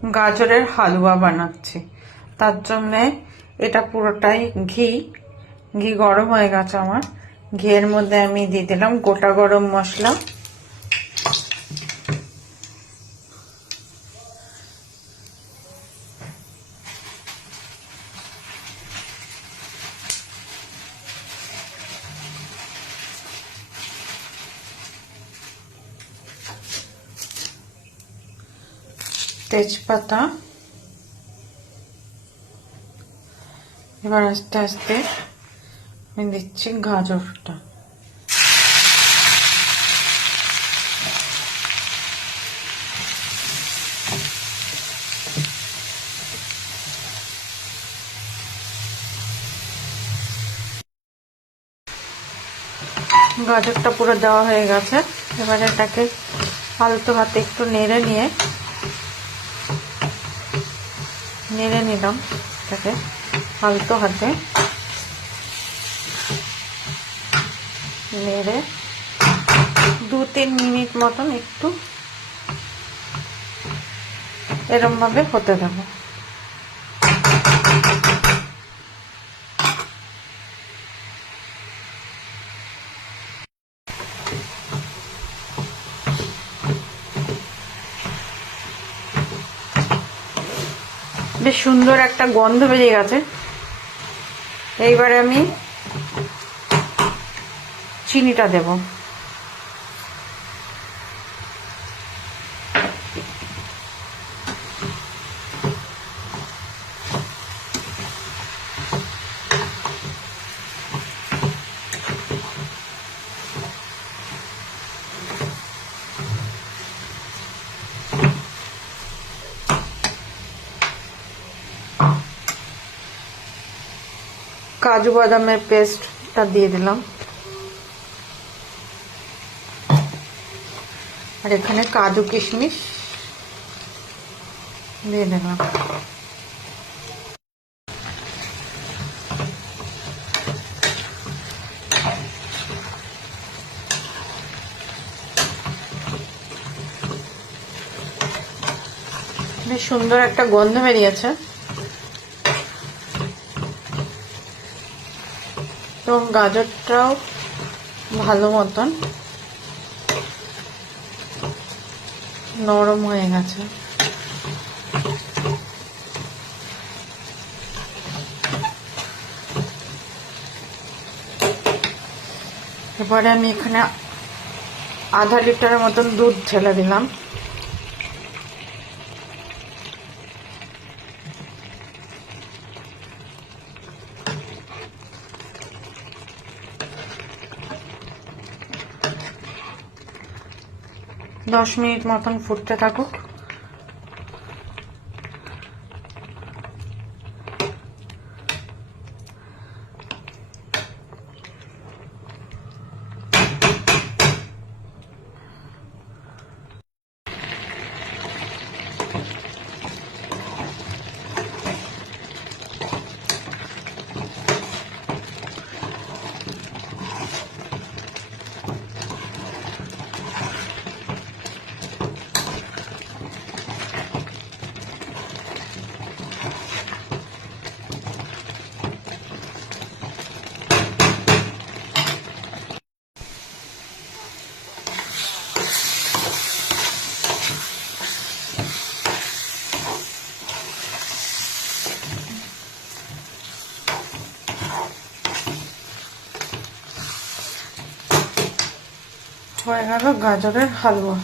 গাজরের হালুয়া বানাচ্ছি। তার জন্যে এটা পুরোটাই ঘি। ঘি গরম হয়ে গেছে আমার। ঘিয়ের মধ্যে আমি দিয়ে দিলাম গোটা গরম মশলা, তেজপাতা। এবার আস্তে আস্তে আমি দিচ্ছি গাজরটা। গাজরটা পুরো দেওয়া হয়ে গেছে। এবার এটাকে আলতো হাতে একটু নেড়ে নিলাম। এটাকে আলতো হাতে নেড়ে 2-3 মিনিট মতন একটু এরম ভাবে হতে দেবো। বেশ সুন্দর একটা গন্ধ বেরিয়ে গেছে। এইবারে আমি চিনিটা দেব। কাজু বাদামের পেস্টটা দিয়ে দিলাম, আর এখানে কাজু কিশমিশ দিয়ে দিলাম। বেশ সুন্দর একটা গন্ধ বেরিয়েছে এবং গাজরটাও ভালো মতন নরম হয়ে গেছে। এবারে আমি এখানে আধা লিটারের মতন দুধ ঢেলে দিলাম। দশ মিনিট মতন ফুটতে থাকুক। হয়ে গেল গাজরের হালুয়া।